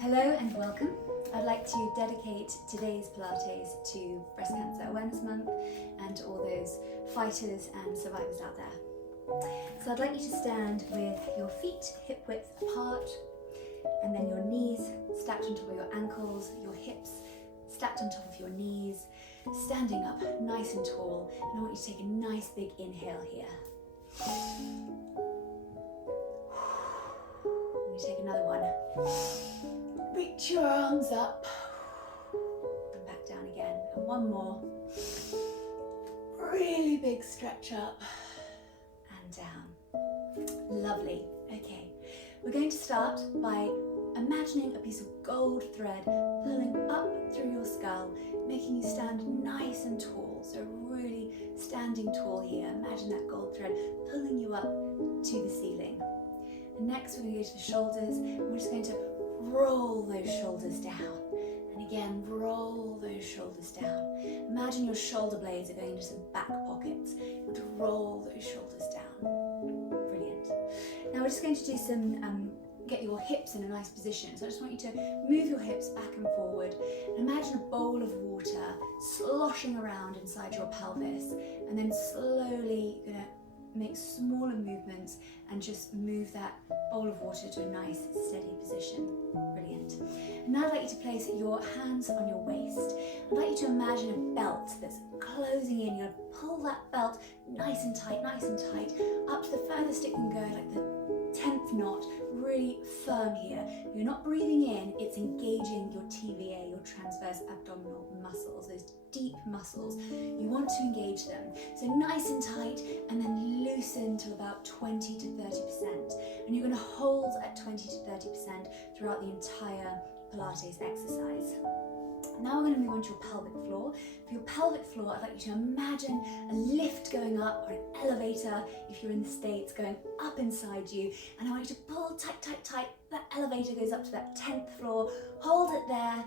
Hello and welcome. I'd like to dedicate today's Pilates to Breast Cancer Awareness Month and to all those fighters and survivors out there. So I'd like you to stand with your feet hip width apart and then your knees stacked on top of your ankles, your hips stacked on top of your knees, standing up nice and tall, and I want you to take a nice big inhale here. Let me take another one. Reach your arms up and back down again. And one more. Really big stretch up and down. Lovely. Okay, we're going to start by imagining a piece of gold thread pulling up through your skull, making you stand nice and tall. So really standing tall here. Imagine that gold thread pulling you up to the ceiling. And next we're going to go to the shoulders, and we're just going to roll those shoulders down. And again, roll those shoulders down. Imagine your shoulder blades are going into some back pockets. You want to roll those shoulders down. Brilliant. Now we're just going to do some, get your hips in a nice position. So I just want you to move your hips back and forward. And imagine a bowl of water sloshing around inside your pelvis. And then slowly you're going to make smaller movements and just move that bowl of water to a nice steady position. Brilliant. And now I'd like you to place your hands on your waist. I'd like you to imagine a belt that's closing in. You're going to pull that belt nice and tight, up to the furthest it can go, like the 10th knot, really firm here. You're not breathing in, it's engaging your TVA, your transverse abdominal muscles, those deep muscles. You want to engage them. So nice and tight, and then loosen to about 20 to 30%. And you're going to hold at 20 to 30% throughout the entire Pilates exercise. Now we're going to move on to your pelvic floor. For your pelvic floor, I'd like you to imagine a lift going up, or an elevator, if you're in the States, going up inside you. And I want you to pull tight. That elevator goes up to that 10th floor. Hold it there,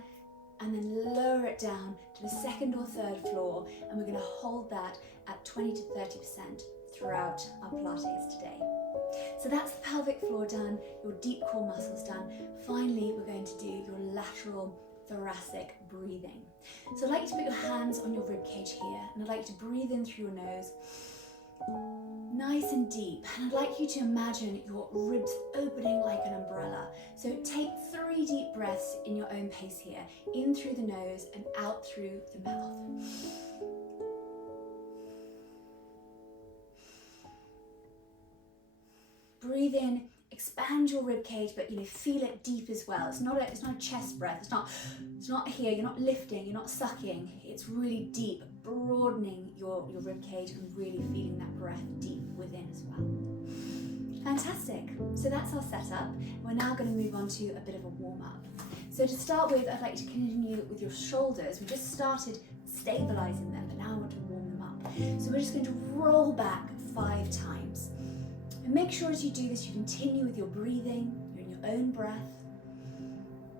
and then lower it down to the 2nd or 3rd floor. And we're going to hold that at 20 to 30% throughout our Pilates today. So that's the pelvic floor done, your deep core muscles done. Finally, we're going to do your lateral thoracic breathing. So I'd like you to put your hands on your rib cage here, and I'd like you to breathe in through your nose, nice and deep. And I'd like you to imagine your ribs opening like an umbrella. So take 3 deep breaths in your own pace here, in through the nose and out through the mouth. Breathe in, expand your rib cage, but feel it deep as well. It's not a chest breath. It's not here. You're not lifting. You're not sucking. It's really deep, broadening your rib cage and really feeling that breath deep within as well. Fantastic. So that's our setup. We're now going to move on to a bit of a warm up. So to start with, I'd like you to continue with your shoulders. We just started stabilizing them, but now I want to warm them up. So we're just going to roll back 5 times. And make sure as you do this, you continue with your breathing, you're in your own breath.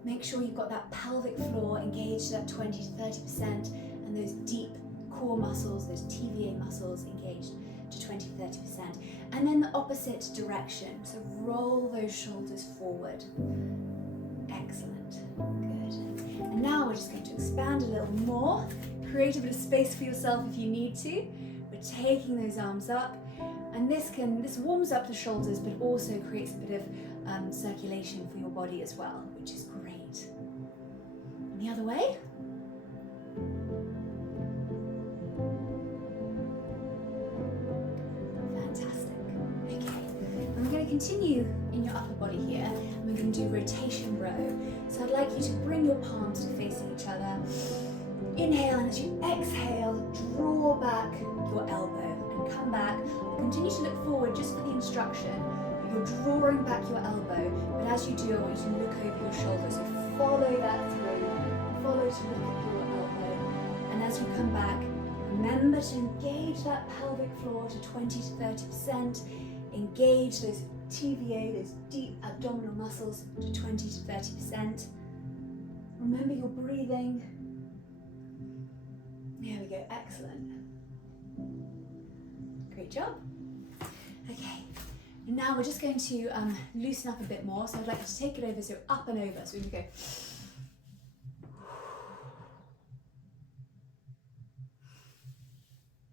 Make sure you've got that pelvic floor engaged at 20 to 30% and those deep core muscles, those TVA muscles engaged to 20 to 30%. And then the opposite direction, so roll those shoulders forward. Excellent, good. And now we're just going to expand a little more, create a bit of space for yourself if you need to. We're taking those arms up. And this warms up the shoulders, but also creates a bit of circulation for your body as well, which is great. And the other way. Fantastic. Okay. And we're going to continue in your upper body here, and we're going to do rotation row. So I'd like you to bring your palms to facing each other. Inhale, and as you exhale, draw back your elbow and come back. Continue to look forward just for the instruction. You're drawing back your elbow, but as you do, I want you to look over your shoulder. So follow that through. Follow to look at your elbow. And as you come back, remember to engage that pelvic floor to 20 to 30%. Engage those TVA, those deep abdominal muscles to 20 to 30%. Remember your breathing. There we go, excellent. Great job. Okay, And now we're just going to loosen up a bit more. So I'd like you to take it over, so up and over. So we go.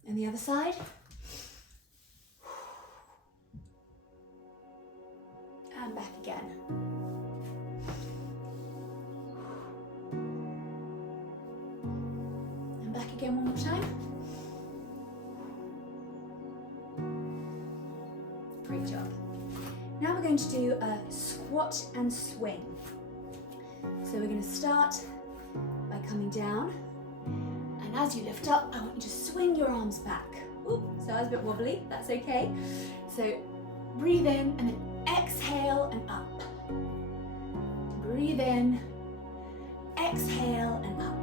And the other side. And back again. And back again one more time. Great job. Now we're going to do a squat and swing. So we're going to start by coming down. And as you lift up, I want you to swing your arms back. Ooh, so I was a bit wobbly, that's okay. So breathe in and then exhale and up. Breathe in, exhale and up.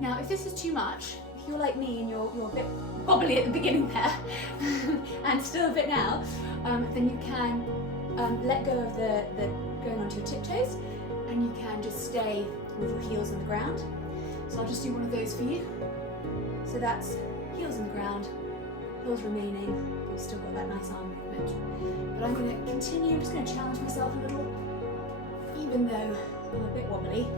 Now, if this is too much, if you're like me and you're a bit wobbly at the beginning there, and still a bit now, then you can let go of the going onto your tiptoes, and you can just stay with your heels on the ground. So I'll just do one of those for you. So that's heels on the ground, heels remaining. You've still got that nice arm movement. But I'm going to continue. I'm just going to challenge myself a little, even though I'm a bit wobbly.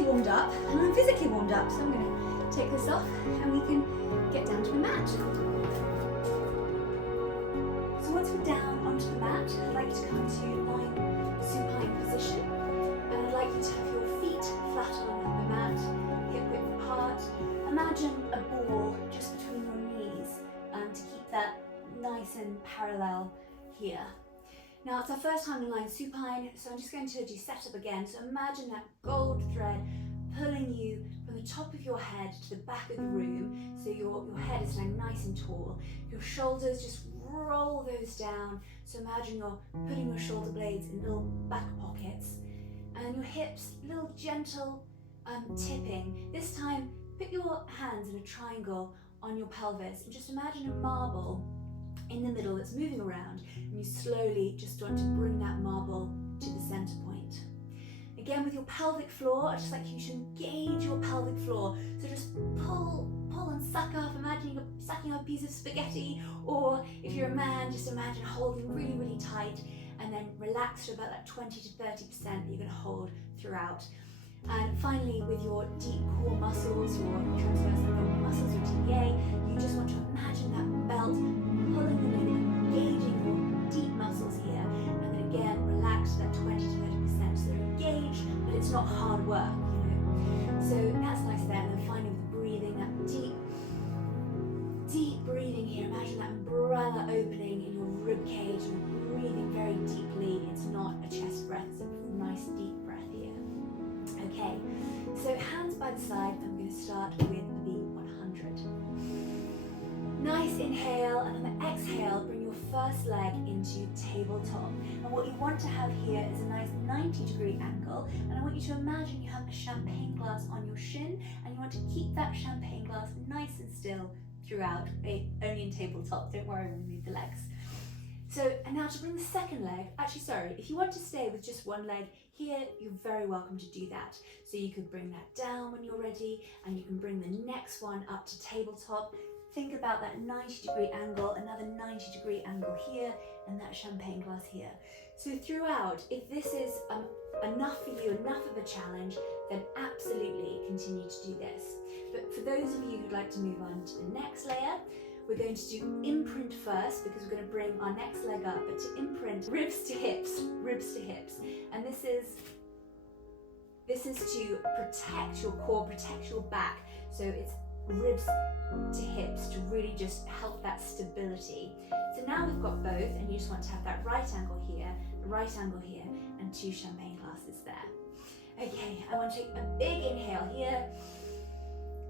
Warmed up, and I'm physically warmed up, so I'm going to take this off and we can get down to the mat. So once we're down onto the mat, I'd like you to come to lying supine position, and I'd like you to have your feet flat on the mat, hip width apart. Imagine a ball just between your knees to keep that nice and parallel here. Now it's our first time in lying supine, so I'm just going to do setup again. So imagine that gold thread pulling you from the top of your head to the back of the room. So your head is now nice and tall. Your shoulders, just roll those down. So imagine you're putting your shoulder blades in little back pockets. And your hips, little gentle tipping. This time, put your hands in a triangle on your pelvis and just imagine a marble in the middle that's moving around, and you slowly just want to bring that marble to the center point. Again, with your pelvic floor, I just like you to engage your pelvic floor. So just pull and suck up. Imagine you're sucking up a piece of spaghetti, or if you're a man, just imagine holding really, really tight, and then relax to about that 20 to 30% that you're going to hold throughout. And finally, with your deep core muscles, your transverse abdominal muscles, your TPA, you just want to imagine that belt pulling them in, engaging your deep muscles here, and then again relax to that 20 to 30%. So they're engaged, but it's not hard work, you know. So that's nice there. And then finally with the breathing, that deep breathing here. Imagine that umbrella opening in your rib cage and breathing very deeply. It's not a chest breath, it's a nice deep breath here. Okay, so hands by the side. I'm going to start with the 100. Nice inhale, and on the exhale, bring your first leg into tabletop. And what you want to have here is a nice 90-degree angle, and I want you to imagine you have a champagne glass on your shin, and you want to keep that champagne glass nice and still throughout, only in tabletop, don't worry when we move the legs. So, and now to bring the second leg, actually sorry, if you want to stay with just one leg here, you're very welcome to do that. So you could bring that down when you're ready, and you can bring the next one up to tabletop. Think about that 90-degree angle, another 90-degree angle here, and that champagne glass here. So throughout, if this is enough for you, enough of a challenge, then absolutely continue to do this. But for those of you who'd like to move on to the next layer, we're going to do imprint first, because we're going to bring our next leg up, but to imprint ribs to hips. And this is to protect your core, protect your back. So it's ribs to hips to really just help that stability. So now we've got both, and you just want to have that right angle here, and 2 champagne glasses there. Okay, I want to take a big inhale here,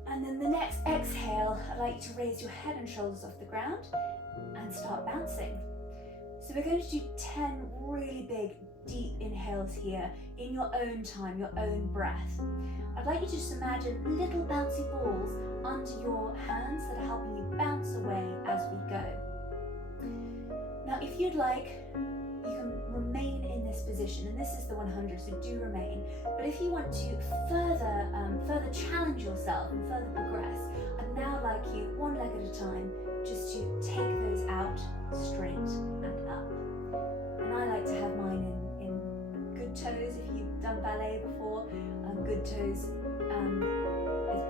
and then the next exhale, I'd like you to raise your head and shoulders off the ground and start bouncing. So we're going to do 10 really big deep inhales here in your own time, your own breath. I'd like you to just imagine little bouncy balls under your hands that are helping you bounce away as we go. Now, if you'd like, you can remain in this position, and this is the 100, so do remain. But if you want to further challenge yourself and further progress, I'd now like you, one leg at a time, just to take those out straight and up. And I like to have mine in good toes. If you've done ballet before, good toes is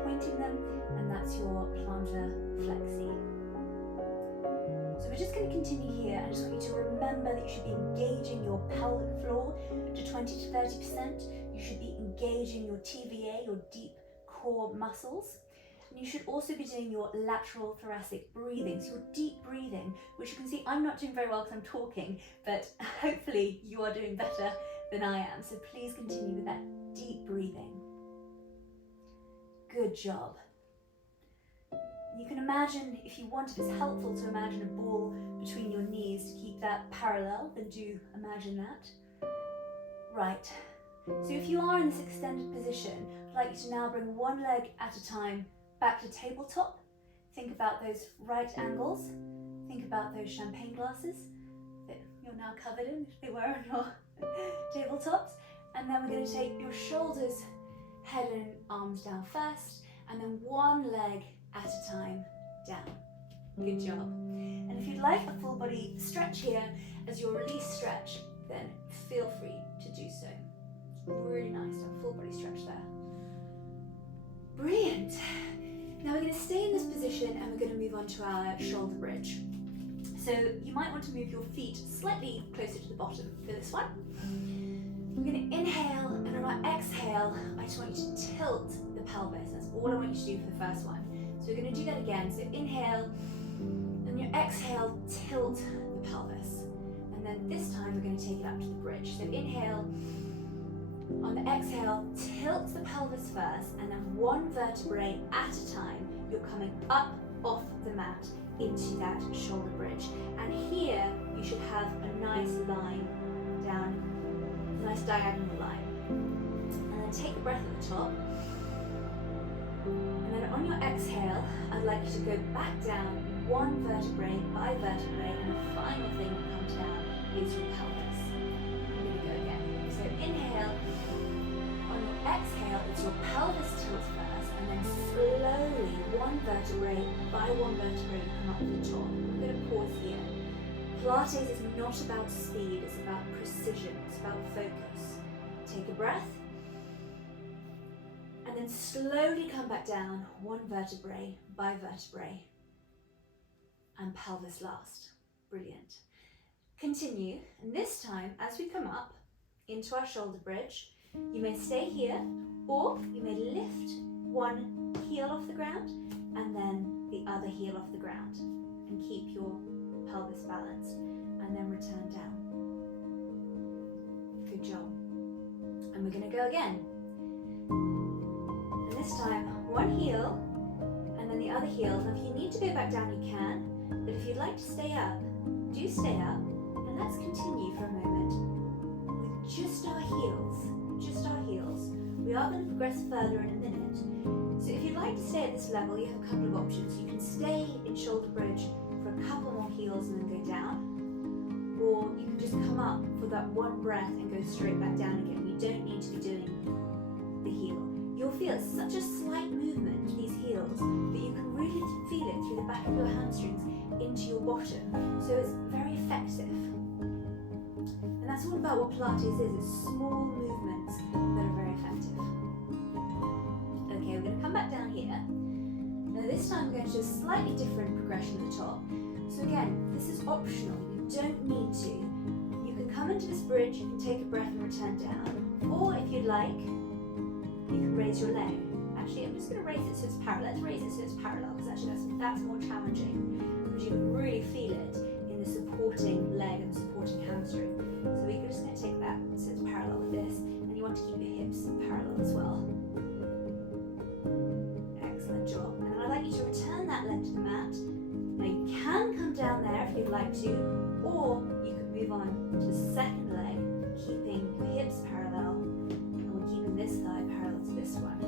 pointing them, and that's your plantar flexi. So we're just going to continue here. I just want you to remember that you should be engaging your pelvic floor to 20 to 30%. You should be engaging your TVA, your deep core muscles. And you should also be doing your lateral thoracic breathing, so your deep breathing, which you can see I'm not doing very well because I'm talking, but hopefully you are doing better than I am. So please continue with that deep breathing. Good job. You can imagine, if you want, if it's helpful to imagine a ball between your knees to keep that parallel, then do imagine that. Right. So if you are in this extended position, I'd like you to now bring one leg at a time back to tabletop. Think about those right angles. Think about those champagne glasses that you're now covered in, if they were on your tabletops. And then we're going to take your shoulders, head and arms down first, and then one leg at a time down. Good job. And if you'd like a full body stretch here as your release stretch, then feel free to do so. Really nice to have a full body stretch there. Brilliant. Now we're going to stay in this position and we're going to move on to our shoulder bridge. So you might want to move your feet slightly closer to the bottom for this one. We're going to inhale, and on our exhale, I just want you to tilt the pelvis. That's all I want you to do for the first one. So we're going to do that again. So inhale, and your exhale, tilt the pelvis. And then this time we're going to take it up to the bridge. So inhale, on the exhale, tilt the pelvis first, and then one vertebrae at a time, you're coming up off the mat into that shoulder bridge. And here you should have a nice line down, a nice diagonal line. And then take a breath at the top. And then on your exhale, I'd like you to go back down one vertebrae by vertebrae, and the final thing that comes down is your pelvis. I'm going to go again. So inhale, on your exhale, it's your pelvis tilt first, and then slowly, one vertebrae by one vertebrae, you come up to the top. I'm going to pause here. Pilates is not about speed, it's about precision, it's about focus. Take a breath. And then slowly come back down, one vertebrae by vertebrae, and pelvis last. Brilliant. Continue, and this time, as we come up into our shoulder bridge, you may stay here, or you may lift one heel off the ground, and then the other heel off the ground, and keep your pelvis balanced, and then return down. Good job. And we're going to go again. This time, one heel, and then the other heel. Now if you need to go back down, you can, but if you'd like to stay up, do stay up, and let's continue for a moment with just our heels, We are going to progress further in a minute. So if you'd like to stay at this level, you have a couple of options. You can stay in shoulder bridge for a couple more heels and then go down, or you can just come up for that one breath and go straight back down again. You don't need to be doing the heel. You'll feel it's such a slight movement, these heels, that you can really feel it through the back of your hamstrings into your bottom. So it's very effective. And that's all about what Pilates is. It's small movements that are very effective. Okay, we're going to come back down here. Now this time we're going to do a slightly different progression at the top. So again, this is optional. You don't need to. You can come into this bridge, you can take a breath and return down. Or if you'd like, you can raise your leg. Actually, I'm just going to raise it so it's parallel. Let's raise it so it's parallel, because actually that's more challenging, because you can really feel it in the supporting leg and supporting hamstring. So we're just going to take that so it's parallel with this, and you want to keep your hips parallel as well. Excellent job. And then I'd like you to return that leg to the mat. Now you can come down there if you'd like to, or you could move on to the second leg, keeping hips parallel, and we're keeping this thigh parallel to this one.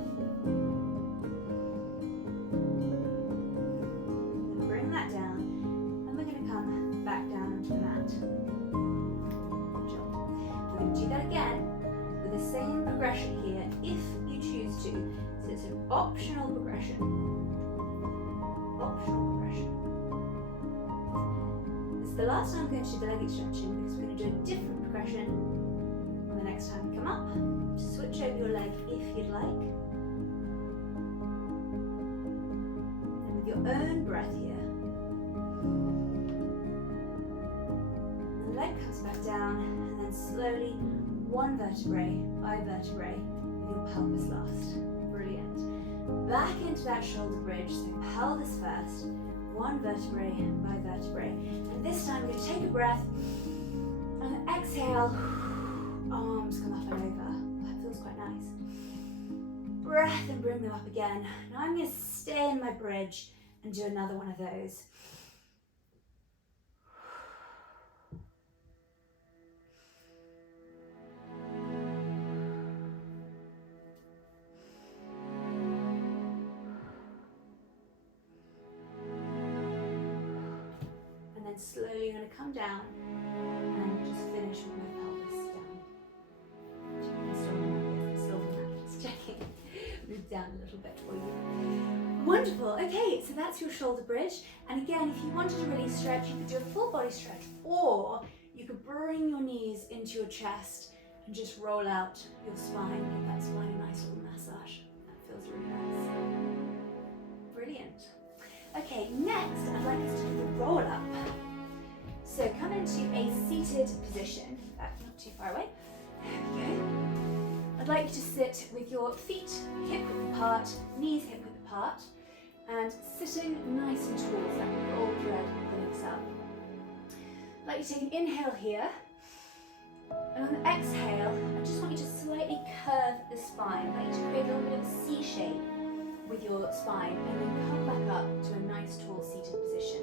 Then bring that down, and we're going to come back down onto the mat. Good job. We're going to do that again with the same progression here, if you choose to. So it's an optional progression. Optional progression. This is the last time I'm going to do the leg extension because we're going to do a different progression. And the next time you come up, switch over your leg if you'd like. And with your own breath here, the leg comes back down, and then slowly, one vertebrae by vertebrae, with your pelvis last. Brilliant. Back into that shoulder bridge, so pelvis first, one vertebrae by vertebrae. And this time we're going to take a breath, and exhale, arms come up and over. That feels quite nice. Breath and bring them up again. Now I'm going to stay in my bridge and do another one of those. Slowly I'm going to come down and just finish with my pelvis down. Still on that, just checking. Move down a little bit for you. Wonderful. Okay, so that's your shoulder bridge. And again, if you wanted to really stretch, you could do a full body stretch, or you could bring your knees into your chest and just roll out your spine. Give that spine a nice little massage. That feels really nice. Brilliant. Okay, next I'd like us to do the roll up. So come into a seated position, not too far away. There we go. I'd like you to sit with your feet hip width apart, knees hip width apart, and sitting nice and tall, so that gold thread pulling up. I'd like you to take an inhale here, and on the exhale, I just want you to slightly curve the spine. I'd like you to create a little bit of a C shape with your spine, and then come back up to a nice tall seated position.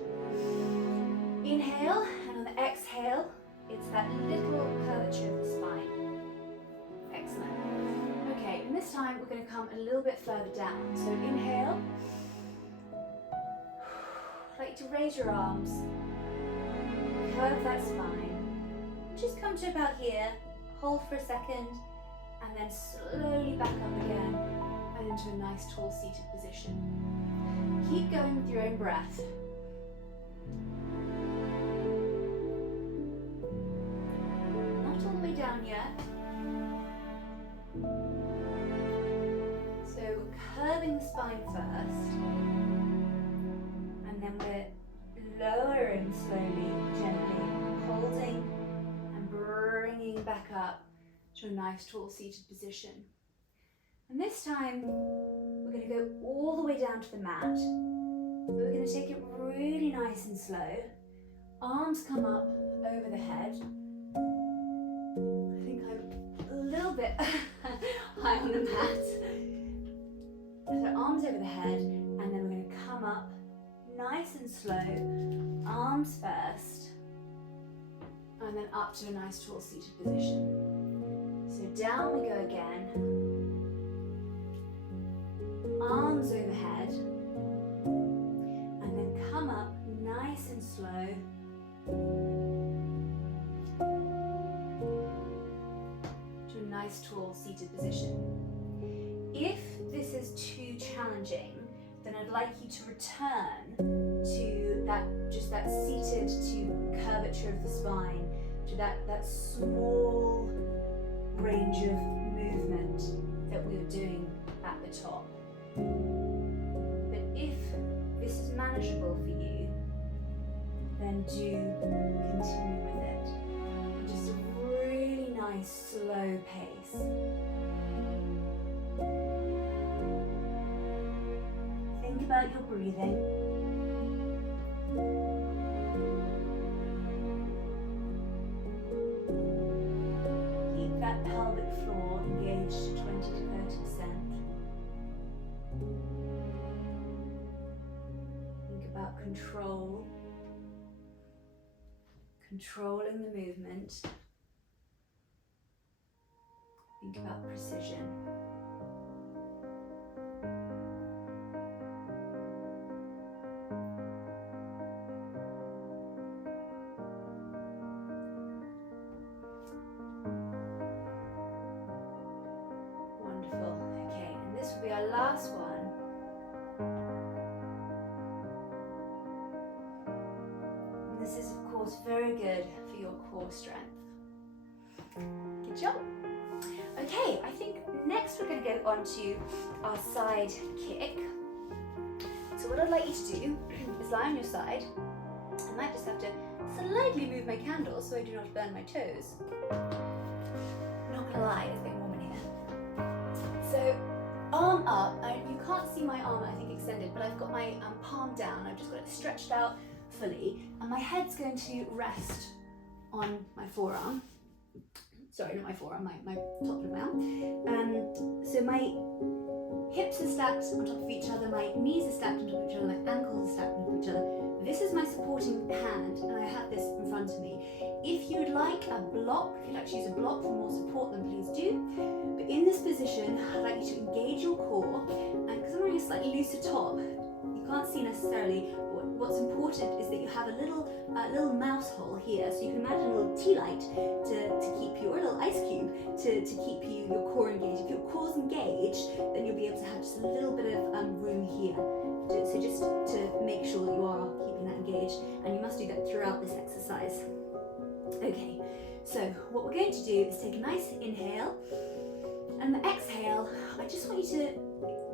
Inhale, and on the exhale, it's that little curvature of the spine. Excellent. Okay, and this time we're going to come a little bit further down. So inhale. I'd like you to raise your arms, curve that spine, just come to about here, hold for a second, and then slowly back up again and into a nice tall seated position. Keep going with your own breath. Not all the way down yet. So curving the spine first, and then we're lowering slowly, gently, holding and bringing back up to a nice tall seated position. And this time we're going to go all the way down to the mat, but we're going to take it really nice and slow. Arms come up over the head. I think I'm a little bit high on the mat. So arms over the head, and then we're going to come up nice and slow, arms first, and then up to a nice tall seated position. So down we go again, arms overhead, and then come up nice and slow, to a nice tall seated position. If this is too challenging, then I'd like you to return to that seated to curvature of the spine, to that small range of movement that we were doing at the top. But if this is manageable for you, then do continue with it. Just a really nice slow pace. Think about your breathing. Keep that pelvic floor engaged to 20 to 30%. Think about controlling the movement. Think about precision. Wonderful. Okay, and this will be our last one. And this is, of course, very good for your core strength. Good job. Okay, I think next we're going to go on to our side kick. So what I'd like you to do is lie on your side. I might just have to slightly move my candle so I do not burn my toes. I'm not going to lie, it's getting warm in here. So arm up. You can't see my arm, I think, extended, but I've got my palm down. I've just got it stretched out fully, and my head's going to rest on my forearm. Sorry, not my forearm, my top of my arm. So my hips are stacked on top of each other, my knees are stacked on top of each other, my ankles are stacked on top of each other. This is my supporting hand, and I have this in front of me. If you would like a block, if you'd like to use a block for more support, then please do. But in this position, I'd like you to engage your core, and because I'm wearing a slightly looser top, you can't see necessarily, but what's important is that you have a little mouse hole here, so you can imagine a little tea light to keep you, or a little ice cube to keep your core engaged. If your core's engaged, then you'll be able to have just a little bit of room here. So just to make sure that you are keeping that engaged, and you must do that throughout this exercise. Okay, so what we're going to do is take a nice inhale, and the exhale, I just want you to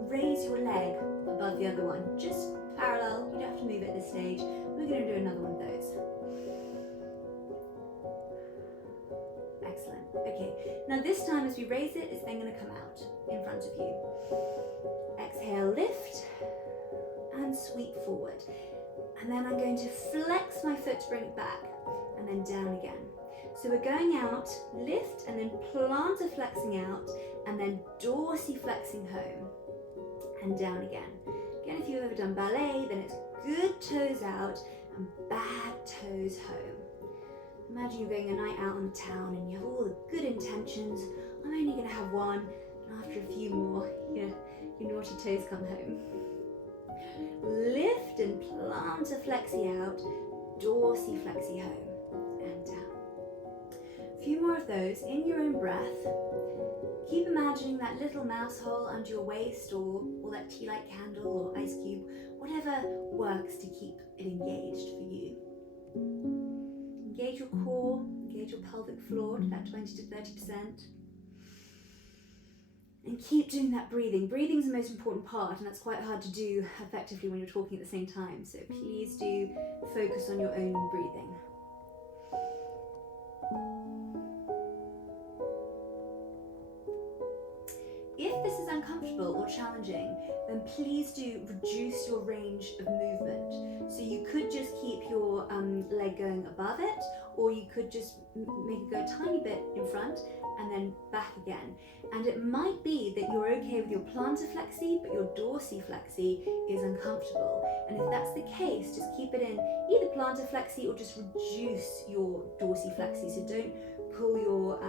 raise your leg above the other one, just parallel. You don't have to move it at this stage. We're going to do another one of those. Excellent. Okay, now this time as we raise it, it's then going to come out in front of you. Exhale, lift, and sweep forward. And then I'm going to flex my foot to bring it back, and then down again. So we're going out, lift, and then plantar flexing out, and then dorsiflexing home, and down again. Again, if you've ever done ballet, then it's good toes out and bad toes home. Imagine you're going a night out in the town and you have all the good intentions. I'm only going to have one, and after a few more, your naughty toes come home. Lift and plantar flexi out, dorsiflexi home, and down. A few more of those in your own breath. Keep imagining that little mouse hole under your waist, or that tea light candle or ice cube, whatever works to keep it engaged for you. Engage your core, engage your pelvic floor to that 20 to 30%. And keep doing that breathing. Breathing is the most important part, and that's quite hard to do effectively when you're talking at the same time. So please do focus on your own breathing. If this is uncomfortable or challenging, then please do reduce your range of movement. So you could just keep your leg going above it, or you could just make it go a tiny bit in front and then back again. And it might be that you're okay with your plantar flexi, but your dorsiflexi is uncomfortable. And if that's the case, just keep it in either plantar flexi or just reduce your dorsiflexi. So don't pull your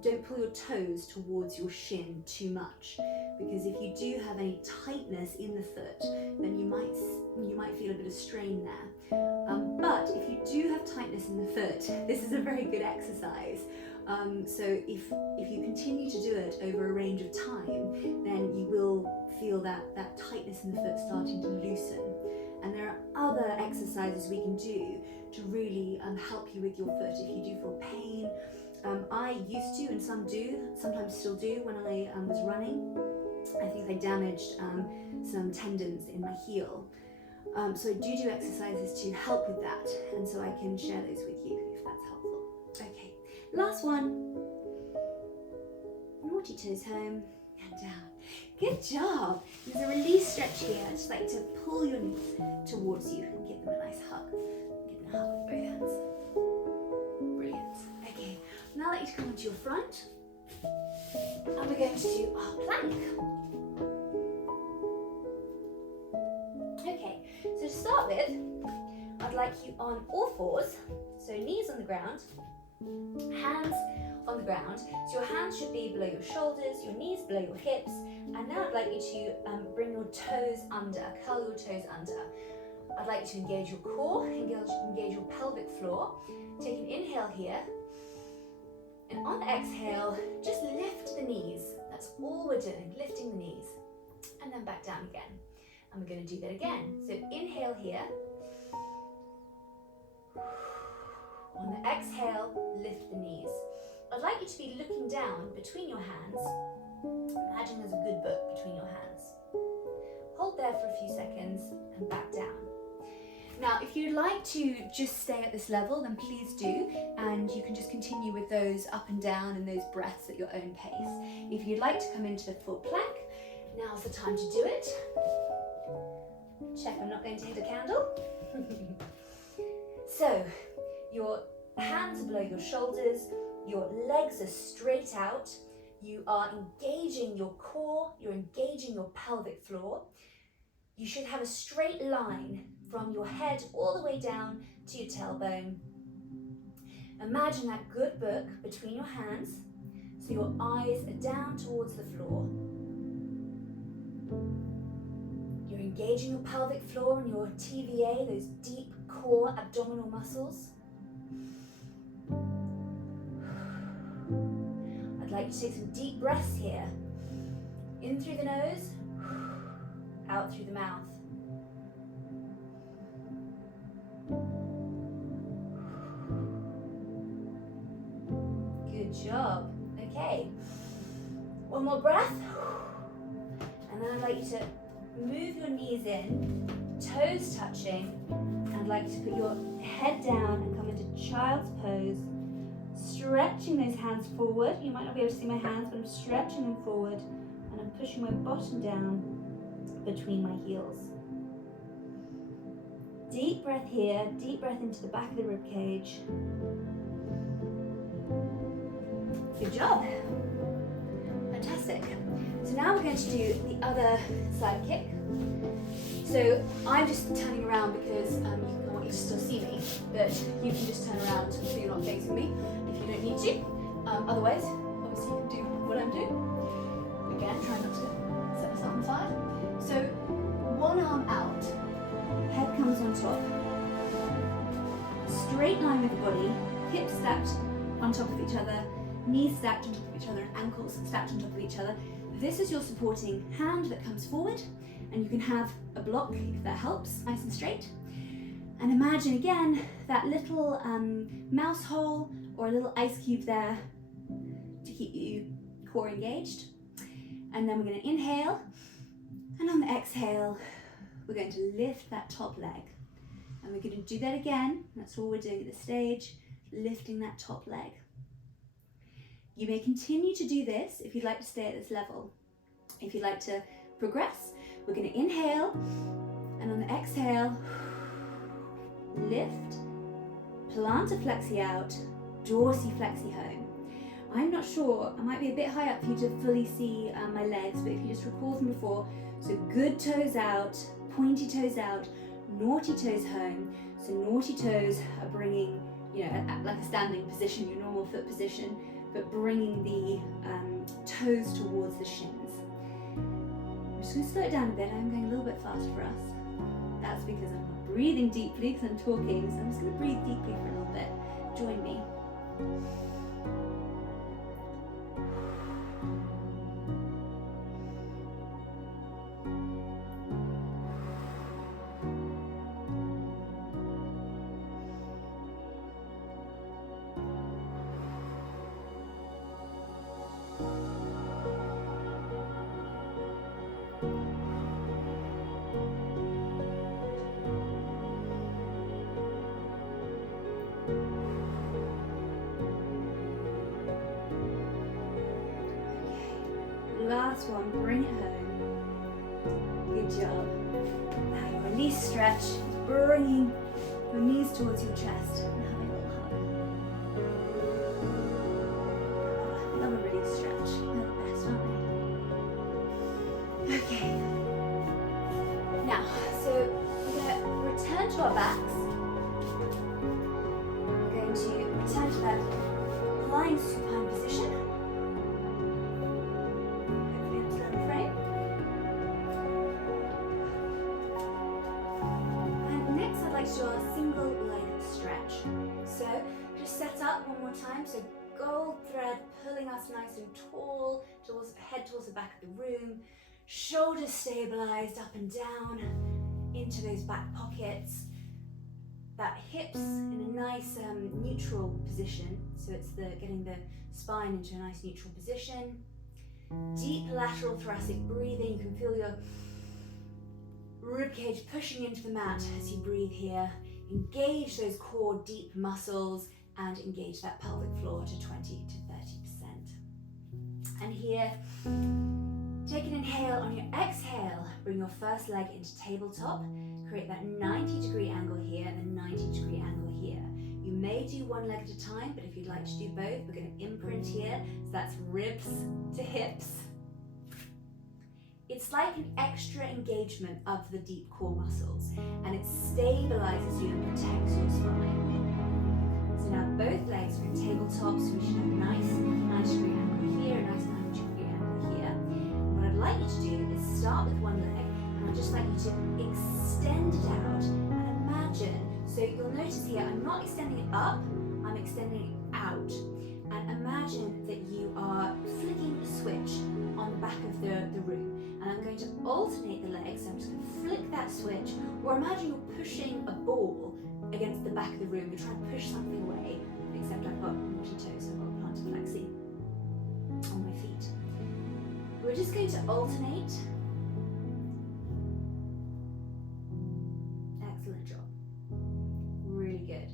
don't pull your toes towards your shin too much, because if you do have any tightness in the foot, then you might feel a bit of strain there. But if you do have tightness in the foot, this is a very good exercise. So if you continue to do it over a range of time, then you will feel that tightness in the foot starting to loosen. And there are other exercises we can do to really help you with your foot if you do feel pain. I used to, and sometimes still do, when I was running. I think I damaged some tendons in my heel. So I do exercises to help with that, and so I can share those with you if that's helpful. Okay, last one. Naughty toes home and down. Good job. There's a release stretch here. I just like to pull your knees towards you and give them a nice hug. Give them a hug with both hands. Brilliant. Okay, now I'd like you to come onto your front, and we're going to do our plank. Okay, so to start with, I'd like you on all fours, so knees on the ground, hands on the ground. So your hands should be below your shoulders, your knees below your hips. And now I'd like you to bring your toes under, curl your toes under. I'd like you to engage your core, engage your pelvic floor. Take an inhale here. And on the exhale, just lift the knees. That's all we're doing, lifting the knees. And then back down again. And we're going to do that again. So inhale here. On the exhale, lift the knees. I'd like you to be looking down between your hands. Imagine there's a good book between your hands. Hold there for a few seconds and back down. Now, if you'd like to just stay at this level, then please do, and you can just continue with those up and down and those breaths at your own pace. If you'd like to come into the full plank, now's the time to do it. Check I'm not going to hit a candle. So, your hands are below your shoulders, your legs are straight out, you are engaging your core, you're engaging your pelvic floor. You should have a straight line from your head all the way down to your tailbone. Imagine that good book between your hands, so your eyes are down towards the floor. You're engaging your pelvic floor and your TVA, those deep core abdominal muscles. I'd like you to take some deep breaths here. In through the nose, out through the mouth. Good job. Okay. One more breath. And then I'd like you to move your knees in, toes touching, and I'd like you to put your head down and come into child's pose, stretching those hands forward. You might not be able to see my hands, but I'm stretching them forward, and I'm pushing my bottom down between my heels. Deep breath here, deep breath into the back of the rib cage. Good job. Fantastic. So now we're going to do the other side kick. So I'm just turning around because I want you to still see me, but you can just turn around so you're not facing me if you don't need to. Otherwise, obviously you can do what I'm doing. Again, try not to set myself on the side. So one arm out, head comes on top, straight line with the body, hips stacked on top of each other, knees stacked on top of each other, and ankles stacked on top of each other. This is your supporting hand that comes forward, and you can have a block if that helps, nice and straight. And imagine again that little mouse hole or a little ice cube there to keep you core engaged. And then we're going to inhale, and on the exhale, we're going to lift that top leg. And we're going to do that again. That's all we're doing at this stage, lifting that top leg. You may continue to do this if you'd like to stay at this level. If you'd like to progress, we're going to inhale, and on the exhale, lift, plantar flexi out, dorsiflexi home. I'm not sure, I might be a bit high up for you to fully see my legs, but if you just recall from before, so good toes out, pointy toes out, naughty toes home. So naughty toes are bringing, like a standing position, your normal foot position, but bringing the toes towards the shins. I'm just going to slow it down a bit. I'm going a little bit fast for us. That's because I'm not breathing deeply because I'm talking, so I'm just going to breathe deeply for a little bit. Join me. Last one, bring it home. Good job. Now your release stretch, bringing your knees towards your chest and having a little hug. Love a release stretch. They're the best, aren't they? Okay. Now, so we're going to return to our backs. We're going to return to that lying supine position. up one more time. So gold thread pulling us nice and tall, head towards the back of the room. Shoulders stabilized up and down into those back pockets. That hips in a nice neutral position. So it's getting the spine into a nice neutral position. Deep lateral thoracic breathing. You can feel your ribcage pushing into the mat as you breathe here. Engage those core deep muscles and engage that pelvic floor to 20 to 30%. And here, take an inhale. On your exhale, bring your first leg into tabletop. Create that 90-degree angle here and a 90-degree angle here. You may do one leg at a time, but if you'd like to do both, we're going to imprint here. So that's ribs to hips. It's like an extra engagement of the deep core muscles, and it stabilizes you and protects your spine. So now both legs are in tabletop, so we should have a nice 90-degree angle here, a nice 90-degree angle here. What I'd like you to do is start with one leg, and I'd just like you to extend it out and imagine. So you'll notice here, I'm not extending it up, I'm extending it out. And imagine that you are flicking a switch on the back of the room. And I'm going to alternate the legs, so I'm just going to flick that switch, or imagine you're pushing a ball against the back of the room. You're trying to push something away, except I've got naughty toes, so I've got plantar flexi on my feet. We're just going to alternate. Excellent job. Really good.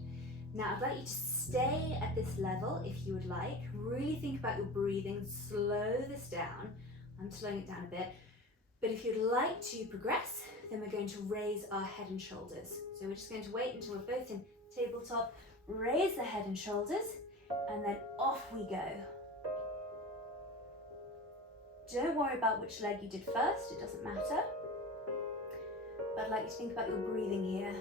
Now I'd like you to stay at this level if you would like. Really think about your breathing, slow this down. I'm slowing it down a bit. But if you'd like to progress, then we're going to raise our head and shoulders. So we're just going to wait until we're both in tabletop, raise the head and shoulders, and then off we go. Don't worry about which leg you did first, it doesn't matter. But I'd like you to think about your breathing here.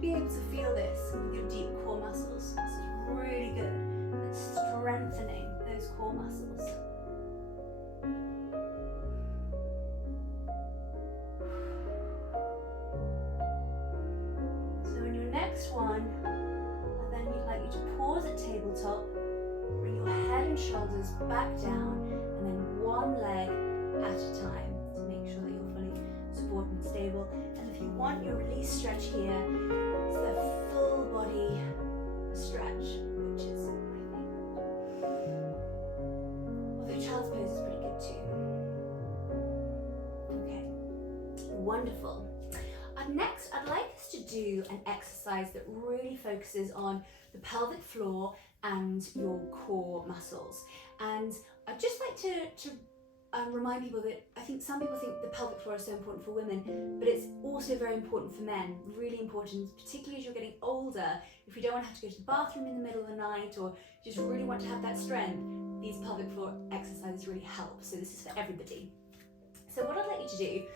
Be able to feel this with your deep core muscles. This is really good at strengthening those core muscles. So in your next one, and then you'd like you to pause at tabletop, bring your head and shoulders back down, and then one leg at a time to make sure that you're fully supported and stable. And if you want your release stretch here, it's the full body stretch, which is my favorite. Although child's pose is pretty good too. Okay, wonderful. Next, I'd like us to do an exercise that really focuses on the pelvic floor and your core muscles. And I'd just like to remind people that I think some people think the pelvic floor is so important for women, but it's also very important for men, really important, particularly as you're getting older. If you don't want to have to go to the bathroom in the middle of the night, or just really want to have that strength, these pelvic floor exercises really help. So this is for everybody. So what I'd like you to do,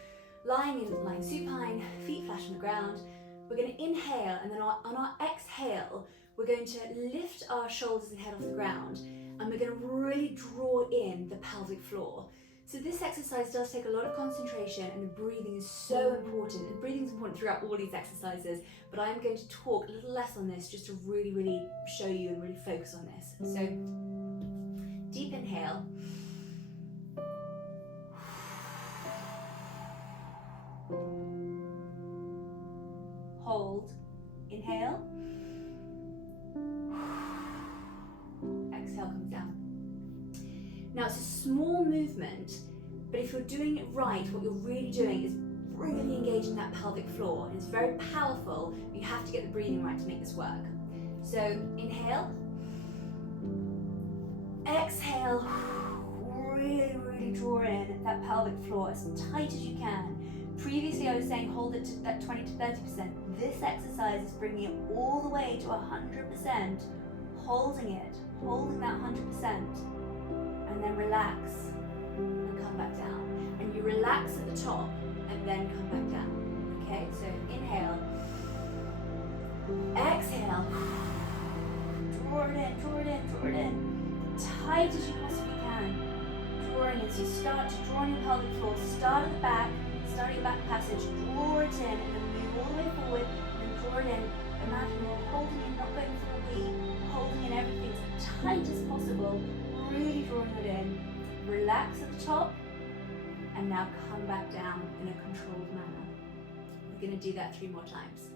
lying supine, feet flat on the ground, we're going to inhale, and then on our exhale, we're going to lift our shoulders and head off the ground, and we're going to really draw in the pelvic floor. So this exercise does take a lot of concentration, and the breathing is so important. And breathing is important throughout all these exercises, but I'm going to talk a little less on this just to really, really show you and really focus on this. So deep inhale. Hold. Inhale. Exhale, comes down. Now it's a small movement, but if you're doing it right, what you're really doing is really engaging that pelvic floor, and it's very powerful, but you have to get the breathing right to make this work. So inhale. Exhale, really, really draw in that pelvic floor as tight as you can. Previously I was saying hold it to that 20 to 30%. This exercise is bringing it all the way to 100%, holding that 100%, and then relax and come back down. And you relax at the top and then come back down. Okay, so inhale, exhale, draw it in, draw it in, draw it in. Tight as you possibly can. Drawing as you start to draw on your pelvic floor. Start at the back, start at your back passage, draw it in, and then move all the way forward, and draw it in. Imagine you're holding in, not going for a wee, holding in everything as tight as possible, really drawing it in. Relax at the top, and now come back down in a controlled manner. We're going to do that 3 more times.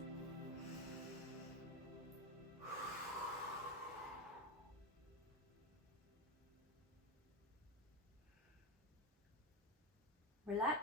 Relax.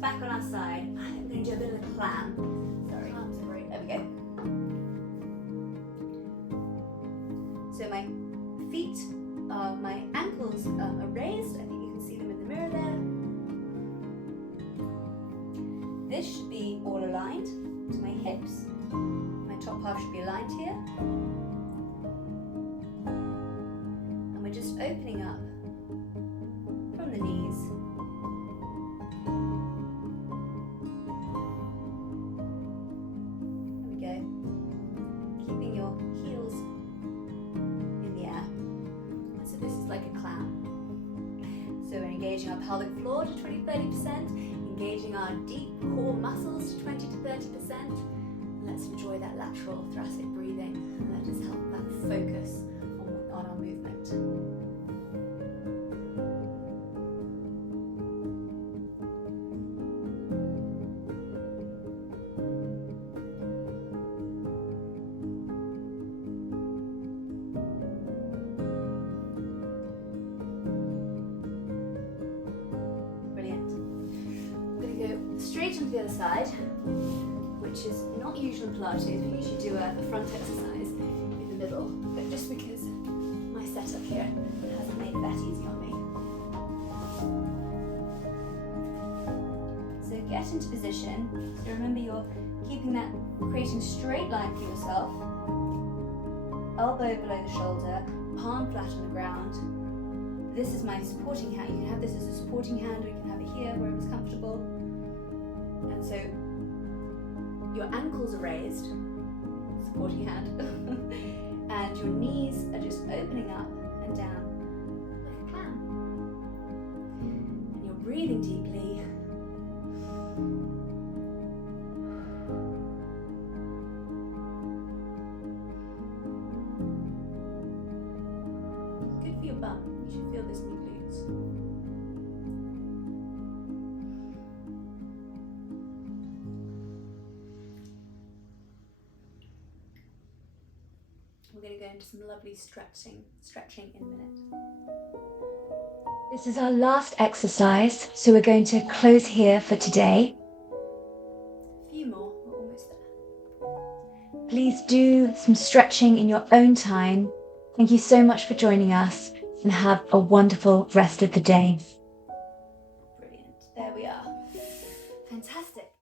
Back on our side, I'm going to do a bit of a clam. Sorry, there we go. So my feet, my ankles are raised. I think you can see them in the mirror there. This should be all aligned to my hips. My top half should be aligned here. And we're just opening up from the knees. Engaging our pelvic floor to 20-30%, engaging our deep core muscles to 20-30%. Let's enjoy that lateral thoracic breathing, and let us help that focus on our movement. Straight onto the other side, which is not usual in Pilates. We usually do a front exercise in the middle, but just because my setup here hasn't made it that easy on me. So get into position. So remember you're keeping that, creating a straight line for yourself. Elbow below the shoulder, palm flat on the ground. This is my supporting hand. You can have this as a supporting hand, or you can have it here wherever's comfortable. And so your ankles are raised, supporting hand, and your knees are just opening up and down like a clam. And you're breathing deeply. Good for your bum. You should feel this in your glutes. We're going to go into some lovely stretching in a minute. This is our last exercise, so we're going to close here for today. A few more, we're almost there. Please do some stretching in your own time. Thank you so much for joining us, and have a wonderful rest of the day.